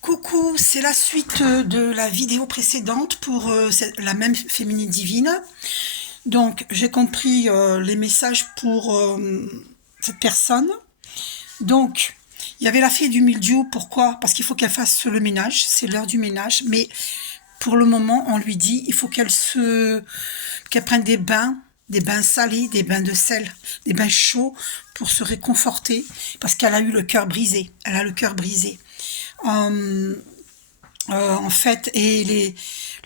Coucou, c'est la suite de la vidéo précédente pour la même féminine divine. Donc, j'ai compris les messages pour cette personne. Donc, il y avait la fée du mildiou. Pourquoi? Parce qu'il faut qu'elle fasse le ménage. C'est l'heure du ménage. Mais pour le moment, on lui dit il faut qu'elle prenne des bains salés, des bains de sel, des bains chauds pour se réconforter. Parce qu'elle a eu le cœur brisé. Elle a le cœur brisé. Euh, en fait, et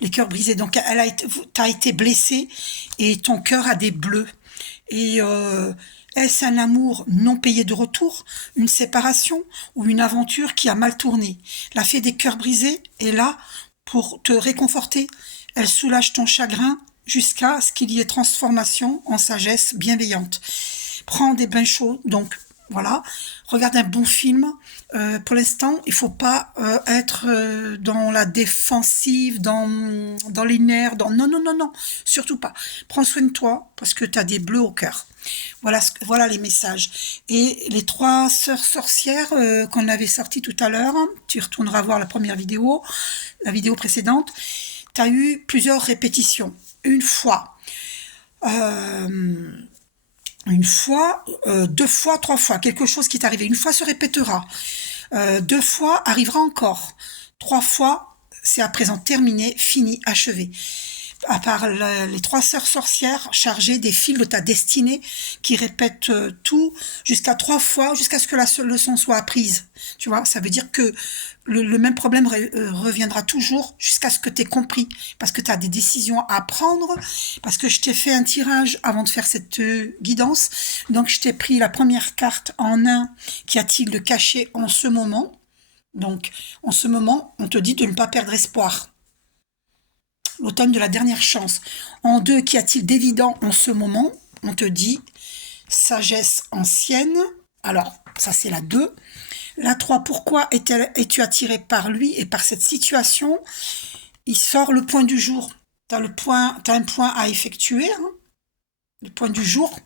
les cœurs brisés. Donc, t'as été blessé et ton cœur a des bleus. Et est-ce un amour non payé de retour, une séparation ou une aventure qui a mal tourné? La fée des cœurs brisés est là pour te réconforter. Elle soulage ton chagrin jusqu'à ce qu'il y ait transformation en sagesse bienveillante. Prends des bains chauds, donc voilà, regarde un bon film. Pour l'instant, il faut pas être dans la défensive, dans les nerfs, non, non, non, non, surtout pas. Prends soin de toi parce que tu as des bleus au cœur. Voilà, voilà les messages. Et les trois sœurs sorcières qu'on avait sorties tout à l'heure, tu retourneras voir la vidéo précédente, tu as eu plusieurs répétitions. Euh, une fois, deux fois, trois fois, quelque chose qui est arrivé. Une fois se répétera. Deux fois arrivera encore. Trois fois, c'est à présent terminé, fini, achevé. À part les trois sœurs sorcières chargées des fils de ta destinée qui répètent tout jusqu'à trois fois, jusqu'à ce que la leçon soit apprise. Tu vois, ça veut dire que le même problème reviendra toujours jusqu'à ce que tu aies compris. Parce que tu as des décisions à prendre, parce que je t'ai fait un tirage avant de faire cette guidance. Donc, je t'ai pris la première carte en un. Qu'y a-t-il de caché en ce moment? Donc, en ce moment, on te dit de ne pas perdre espoir. L'automne de la dernière chance. En deux, qu'y a-t-il d'évident en ce moment? On te dit sagesse ancienne. Alors, ça c'est la 2. La 3, pourquoi es-tu attiré par lui et par cette situation? Il sort le point du jour. T'as un point à effectuer, hein, le point du jour.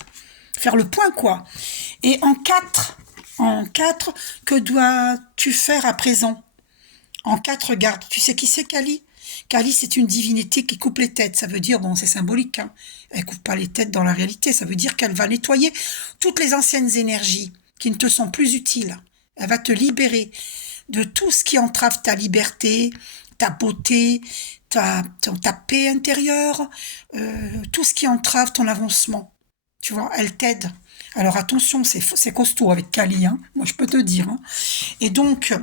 Faire le point, quoi. Et en 4, que dois-tu faire à présent? En 4, regarde, tu sais qui c'est Kali? Kali, c'est une divinité qui coupe les têtes. Ça veut dire, bon, c'est symbolique, hein. Elle coupe pas les têtes dans la réalité. Ça veut dire qu'elle va nettoyer toutes les anciennes énergies qui ne te sont plus utiles. Elle va te libérer de tout ce qui entrave ta liberté, ta beauté, ta paix intérieure, tout ce qui entrave ton avancement. Tu vois, elle t'aide. Alors attention, c'est costaud avec Kali, hein. Moi je peux te dire, hein. Et donc,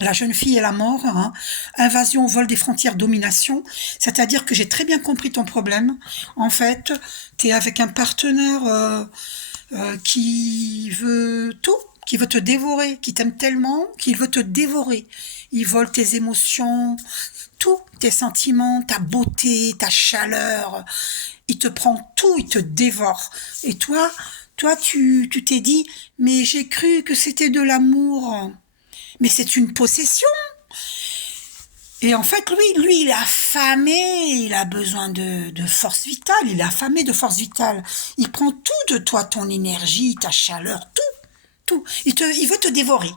la jeune fille et la mort, hein. Invasion, vol des frontières, domination. C'est-à-dire que j'ai très bien compris ton problème. En fait, tu es avec un partenaire qui veut tout, qui veut te dévorer, qui t'aime tellement qu'il veut te dévorer. Il vole tes émotions, tout, tes sentiments, ta beauté, ta chaleur. Il te prend tout, il te dévore. Et toi, tu t'es dit, mais j'ai cru que c'était de l'amour. Mais c'est une possession. Et en fait, lui, il est affamé, il a besoin de force vitale, il est affamé de force vitale. Il prend tout de toi, ton énergie, ta chaleur, tout, tout. Il veut te dévorer.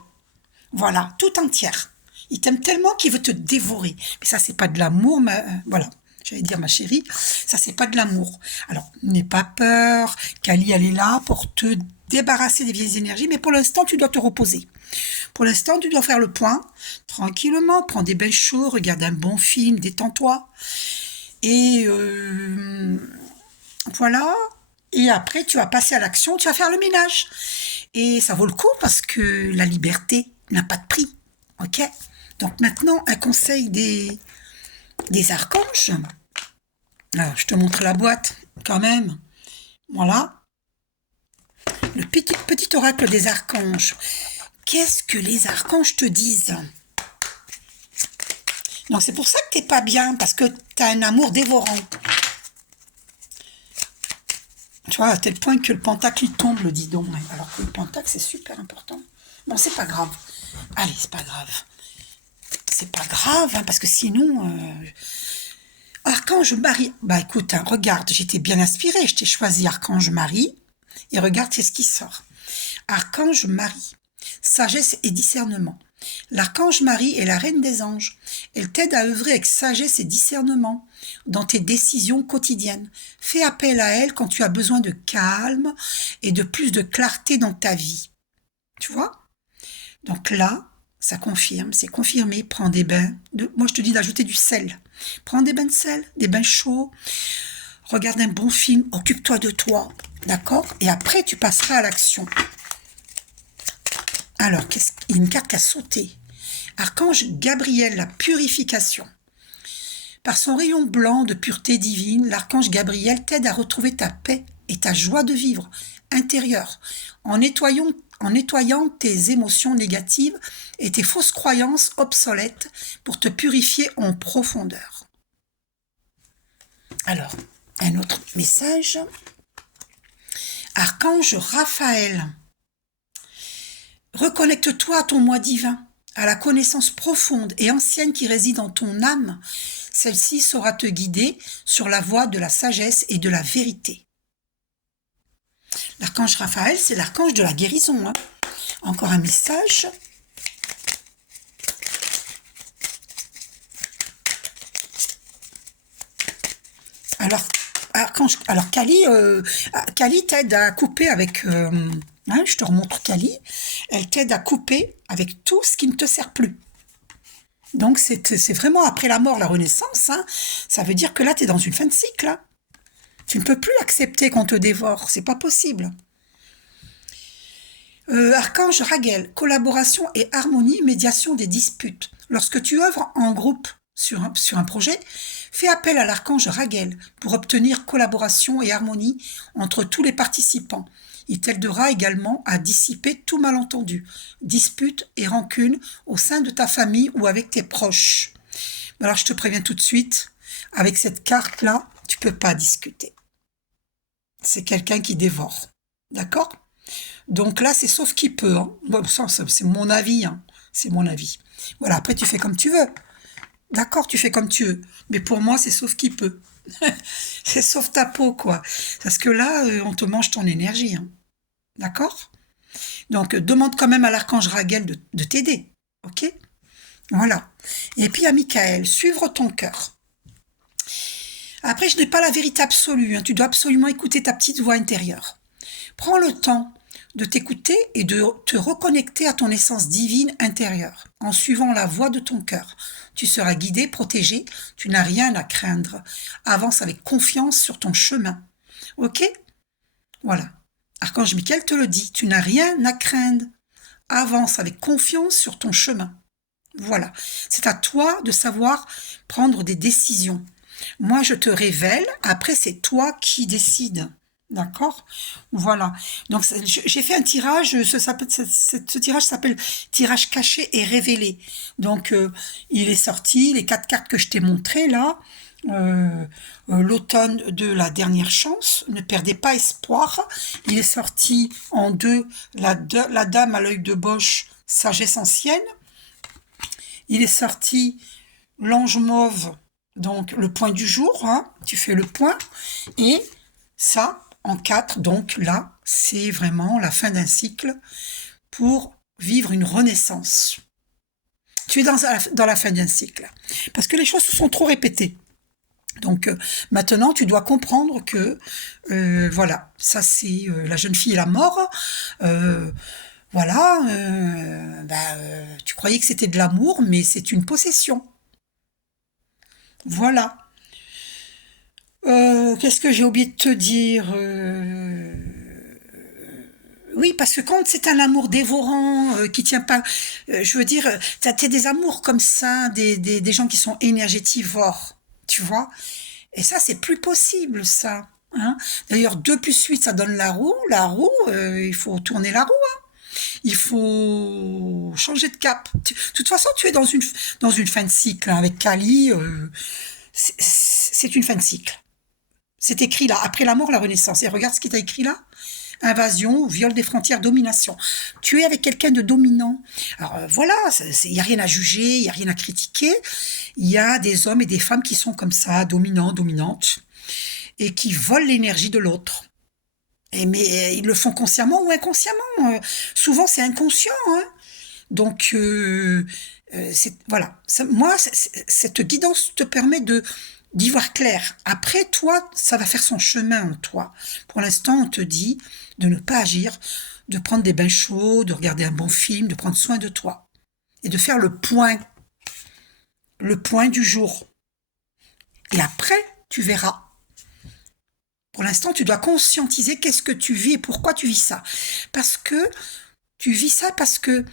Voilà, tout entière. Il t'aime tellement qu'il veut te dévorer. Mais ça, c'est pas de l'amour, voilà. J'allais dire, ma chérie, ça, c'est pas de l'amour. Alors, n'aie pas peur. Kali, elle est là pour te débarrasser des vieilles énergies, mais pour l'instant, tu dois te reposer. Pour l'instant, tu dois faire le point, tranquillement, prends des bains chauds, regarde un bon film, détends-toi. Et voilà. Et après, tu vas passer à l'action, tu vas faire le ménage. Et ça vaut le coup parce que la liberté n'a pas de prix. Ok? Donc maintenant, un conseil des archanges. Alors, je te montre la boîte quand même. Voilà. Le petit oracle des archanges. Qu'est-ce que les archanges te disent? Donc c'est pour ça que t'es pas bien, parce que t'as un amour dévorant. Tu vois, à tel point que le pentacle il tombe, le dis donc. Alors que le pentacle c'est super important. Bon, c'est pas grave. Allez, c'est pas grave. C'est pas grave, hein, parce que sinon... Archange Marie... Bah écoute, hein, regarde, j'étais bien inspirée, je t'ai choisi Archange Marie, et regarde, c'est ce qui sort. Archange Marie, sagesse et discernement. L'archange Marie est la reine des anges. Elle t'aide à œuvrer avec sagesse et discernement dans tes décisions quotidiennes. Fais appel à elle quand tu as besoin de calme et de plus de clarté dans ta vie. Tu vois? Donc là, ça confirme, c'est confirmé. Prends des bains. Moi, je te dis d'ajouter du sel. Prends des bains de sel, des bains chauds. Regarde un bon film. Occupe-toi de toi. D'accord? Et après, tu passeras à l'action. Alors, il y a une carte qui a sauté. Archange Gabriel, la purification. Par son rayon blanc de pureté divine, l'archange Gabriel t'aide à retrouver ta paix et ta joie de vivre intérieure en nettoyant tes émotions négatives et tes fausses croyances obsolètes pour te purifier en profondeur. Alors, un autre message. Archange Raphaël. Reconnecte-toi à ton moi divin, à la connaissance profonde et ancienne qui réside en ton âme. Celle-ci saura te guider sur la voie de la sagesse et de la vérité. L'archange Raphaël, c'est l'archange de la guérison. Encore un message. Alors Kali t'aide à couper avec... je te remontre Kali. Elle t'aide à couper avec tout ce qui ne te sert plus. Donc c'est vraiment après la mort, la renaissance. Ça veut dire que là, tu es dans une fin de cycle. Tu ne peux plus accepter qu'on te dévore. C'est pas possible. Archange Raguel, collaboration et harmonie, médiation des disputes. Lorsque tu œuvres en groupe sur un projet, fais appel à l'archange Raguel pour obtenir collaboration et harmonie entre tous les participants. Il t'aidera également à dissiper tout malentendu, disputes et rancunes au sein de ta famille ou avec tes proches. Alors je te préviens tout de suite, avec cette carte-là, tu peux pas discuter. C'est quelqu'un qui dévore. D'accord ? Donc là, c'est sauf qui peut. Bon, ça, c'est mon avis. C'est mon avis. Voilà, après, tu fais comme tu veux. D'accord, tu fais comme tu veux. Mais pour moi, c'est sauf qui peut. C'est sauf ta peau, quoi. Parce que là, on te mange ton énergie. D'accord ? Donc, demande quand même à l'archange Raguel de t'aider. Ok ? Voilà. Et puis à Michael, suivre ton cœur. Après, je n'ai pas la vérité absolue. Tu dois absolument écouter ta petite voix intérieure. Prends le temps de t'écouter et de te reconnecter à ton essence divine intérieure. En suivant la voix de ton cœur, tu seras guidé, protégé, tu n'as rien à craindre. Avance avec confiance sur ton chemin. Ok ? Voilà. Archange Michael te le dit, tu n'as rien à craindre. Avance avec confiance sur ton chemin. Voilà. C'est à toi de savoir prendre des décisions. Moi, je te révèle, après, c'est toi qui décides. D'accord ? Voilà. Donc, j'ai fait un tirage, ce tirage s'appelle tirage caché et révélé. Donc, il est sorti, les 4 cartes que je t'ai montrées là, l'automne de la dernière chance, ne perdez pas espoir. Il est sorti en 2, la dame à l'œil de Boche, sagesse ancienne. Il est sorti l'ange mauve, donc le point du jour, tu fais le point, et ça, en 4, donc là, c'est vraiment la fin d'un cycle pour vivre une renaissance. Tu es dans la fin d'un cycle, parce que les choses se sont trop répétées. Donc maintenant, tu dois comprendre que, voilà, ça c'est la jeune fille et la mort, voilà, tu croyais que c'était de l'amour, mais c'est une possession. Voilà. Qu'est-ce que j'ai oublié de te dire Oui, parce que quand c'est un amour dévorant, qui tient pas... je veux dire, t'as des amours comme ça, des gens qui sont énergétivores, tu vois. Et ça, c'est plus possible, ça. D'ailleurs, 2 plus 8, ça donne la roue. La roue, il faut tourner la roue. Il faut changer de cap. De toute façon, tu es dans une fin de cycle. Avec Kali, c'est une fin de cycle. C'est écrit là, après la mort, la renaissance. Et regarde ce qui t'a écrit là. Invasion, viol des frontières, domination. Tu es avec quelqu'un de dominant. Alors voilà, il n'y a rien à juger, il n'y a rien à critiquer. Il y a des hommes et des femmes qui sont comme ça, dominants, dominantes, et qui volent l'énergie de l'autre. Mais ils le font consciemment ou inconsciemment. Souvent, c'est inconscient. Donc, voilà. Moi, cette guidance te permet d'y voir clair. Après, toi, ça va faire son chemin en toi. Pour l'instant, on te dit de ne pas agir, de prendre des bains chauds, de regarder un bon film, de prendre soin de toi. Et de faire le point du jour. Et après, tu verras. Pour l'instant, tu dois conscientiser qu'est-ce que tu vis et pourquoi tu vis ça. Parce que tu vis ça parce que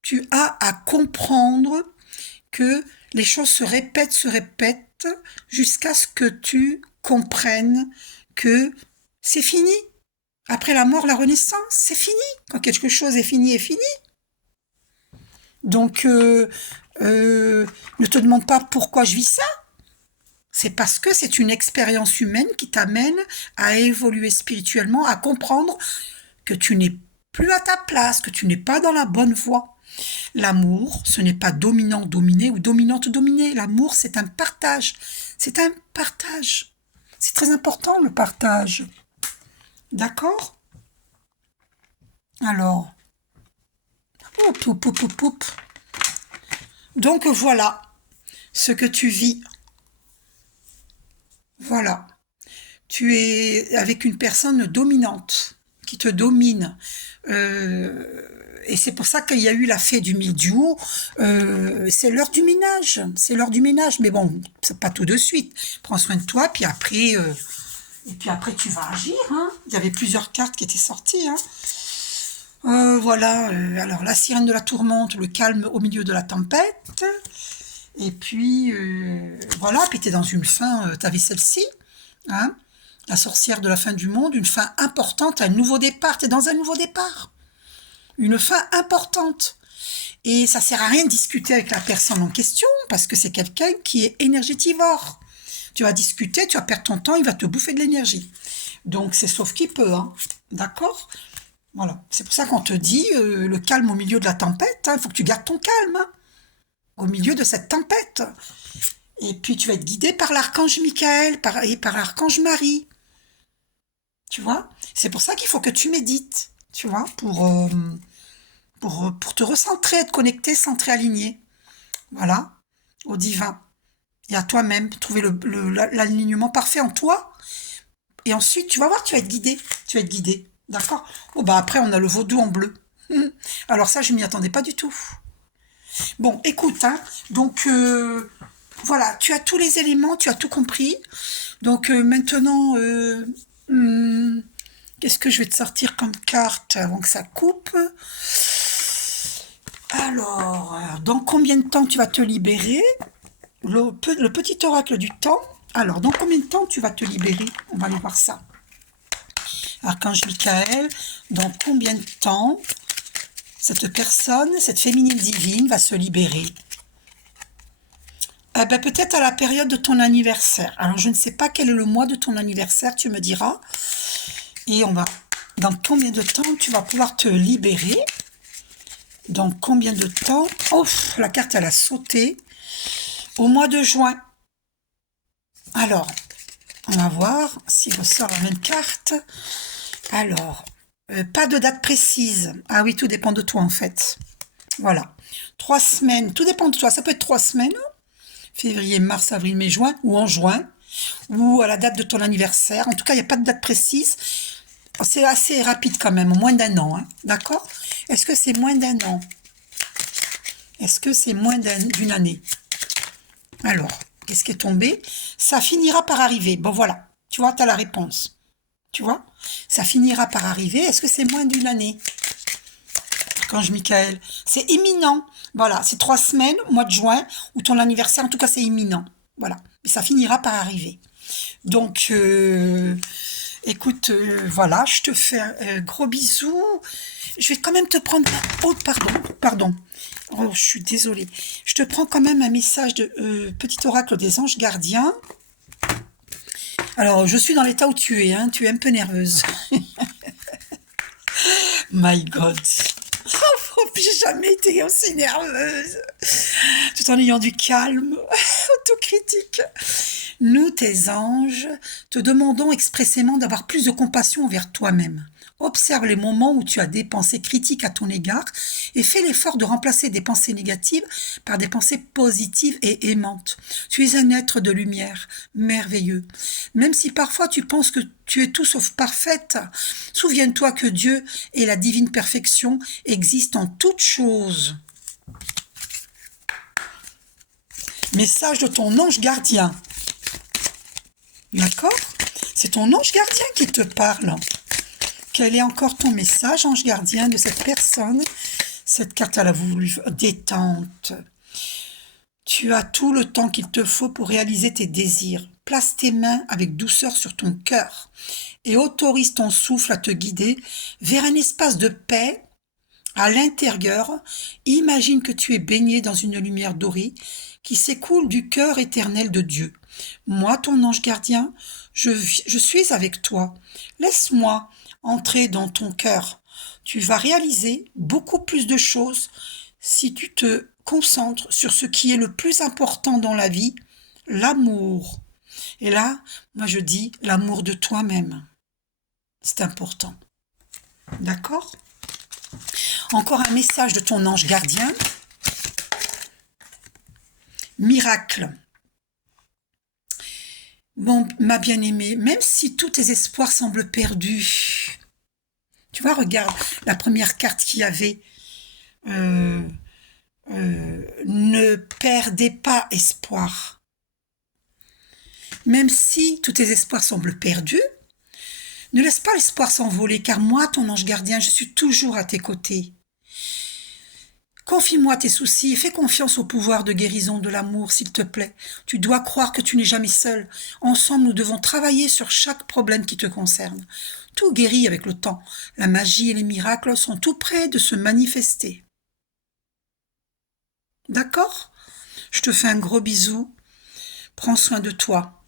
tu as à comprendre que les choses se répètent, jusqu'à ce que tu comprennes que c'est fini. Après la mort, la renaissance, c'est fini. Quand quelque chose est fini, est fini. Donc, ne te demande pas pourquoi je vis ça. C'est parce que c'est une expérience humaine qui t'amène à évoluer spirituellement, à comprendre que tu n'es plus à ta place, que tu n'es pas dans la bonne voie. L'amour, ce n'est pas dominant-dominé ou dominante-dominée. L'amour, c'est un partage. C'est un partage. C'est très important, le partage. D'accord? Alors, poup. Donc voilà ce que tu vis. Voilà. Tu es avec une personne dominante, qui te domine. Et c'est pour ça qu'il y a eu la fée du mildiou. C'est l'heure du ménage. C'est l'heure du ménage. Mais bon, c'est pas tout de suite. Prends soin de toi, puis après, tu vas agir. Hein. Il y avait plusieurs cartes qui étaient sorties. Hein. Voilà. Alors, la sirène de la tourmente, le calme au milieu de la tempête. Et puis, voilà. Puis tu es dans une fin. Tu avais celle-ci. Hein. La sorcière de la fin du monde, une fin importante, un nouveau départ. Tu es dans un nouveau départ. Une fin importante. Et ça sert à rien de discuter avec la personne en question, parce que c'est quelqu'un qui est énergétivore. Tu vas discuter, tu vas perdre ton temps, il va te bouffer de l'énergie. Donc c'est sauf qui peut, hein. D'accord? Voilà. C'est pour ça qu'on te dit le calme au milieu de la tempête. Il faut que tu gardes ton calme, hein, au milieu de cette tempête. Et puis tu vas être guidé par l'archange Michael et par l'archange Marie. Tu vois? C'est pour ça qu'il faut que tu médites, tu vois, pour te recentrer, être connecté, centré, aligné. Voilà, au divin. Et à toi-même, trouver l'alignement parfait en toi. Et ensuite, tu vas voir, tu vas être guidé. Tu vas être guidé. D'accord? Bon, bah après, on a le vaudou en bleu. Alors ça, je m'y attendais pas du tout. Bon, écoute, hein, donc voilà, tu as tous les éléments, tu as tout compris. Donc maintenant, qu'est-ce que je vais te sortir comme carte avant que ça coupe? Alors, dans combien de temps tu vas te libérer? Le petit oracle du temps. Alors, dans combien de temps tu vas te libérer? On va aller voir ça. Archange Michael, dans combien de temps cette personne, cette féminine divine, va se libérer? Ben, peut-être à la période de ton anniversaire. Alors, je ne sais pas quel est le mois de ton anniversaire, tu me diras. Et on va... Dans combien de temps tu vas pouvoir te libérer? Dans combien de temps? Oh, la carte, elle a sauté. Au mois de juin. Alors, on va voir s'il ressort la même carte. Alors, pas de date précise. Ah oui, tout dépend de toi, en fait. Voilà. 3 semaines, tout dépend de toi. Ça peut être 3 semaines. Février, mars, avril, mai, juin. Ou en juin. Ou à la date de ton anniversaire. En tout cas, il n'y a pas de date précise. C'est assez rapide quand même, moins d'1 an. Hein. D'accord? Est-ce que c'est moins d'1 an? Est-ce que c'est moins d'une année? Alors, qu'est-ce qui est tombé? Ça finira par arriver. Bon, voilà. Tu vois, tu as la réponse. Tu vois? Ça finira par arriver. Est-ce que c'est moins d'une année? Archange Michael. C'est imminent. Voilà, c'est 3 semaines, au mois de juin, ou ton anniversaire. En tout cas, c'est imminent. Voilà. Mais ça finira par arriver. Donc, écoute, voilà, je te fais un gros bisou. Je vais quand même te prendre... Oh, pardon. Oh, je suis désolée. Je te prends quand même un message de petit oracle des anges gardiens. Alors, je suis dans l'état où tu es, hein. Tu es un peu nerveuse. My God. Oh, j'ai jamais été aussi nerveuse. Tout en ayant du calme. Autocritique. Nous, tes anges, te demandons expressément d'avoir plus de compassion envers toi-même. Observe les moments où tu as des pensées critiques à ton égard et fais l'effort de remplacer des pensées négatives par des pensées positives et aimantes. Tu es un être de lumière, merveilleux. Même si parfois tu penses que tu es tout sauf parfaite, souviens-toi que Dieu et la divine perfection existent en toutes choses. Message de ton ange gardien. D'accord? C'est ton ange gardien qui te parle. Quel est encore ton message, ange gardien, de cette personne? Cette carte, elle a voulu détente. Tu as tout le temps qu'il te faut pour réaliser tes désirs. Place tes mains avec douceur sur ton cœur et autorise ton souffle à te guider vers un espace de paix. À l'intérieur, imagine que tu es baigné dans une lumière dorée qui s'écoule du cœur éternel de Dieu. Moi, ton ange gardien, je suis avec toi. Laisse-moi entrer dans ton cœur. Tu vas réaliser beaucoup plus de choses si tu te concentres sur ce qui est le plus important dans la vie, l'amour. Et là, moi je dis l'amour de toi-même. C'est important. D'accord ? Encore un message de ton ange gardien. Miracle. Bon, ma bien-aimée, même si tous tes espoirs semblent perdus, tu vois, regarde la première carte qu'il y avait. Ne perdez pas espoir. Même si tous tes espoirs semblent perdus, ne laisse pas l'espoir s'envoler, car moi, ton ange gardien, je suis toujours à tes côtés. Confie-moi tes soucis et fais confiance au pouvoir de guérison de l'amour, s'il te plaît. Tu dois croire que tu n'es jamais seul. Ensemble, nous devons travailler sur chaque problème qui te concerne. Tout guérit avec le temps. La magie et les miracles sont tout près de se manifester. D'accord ? Je te fais un gros bisou. Prends soin de toi.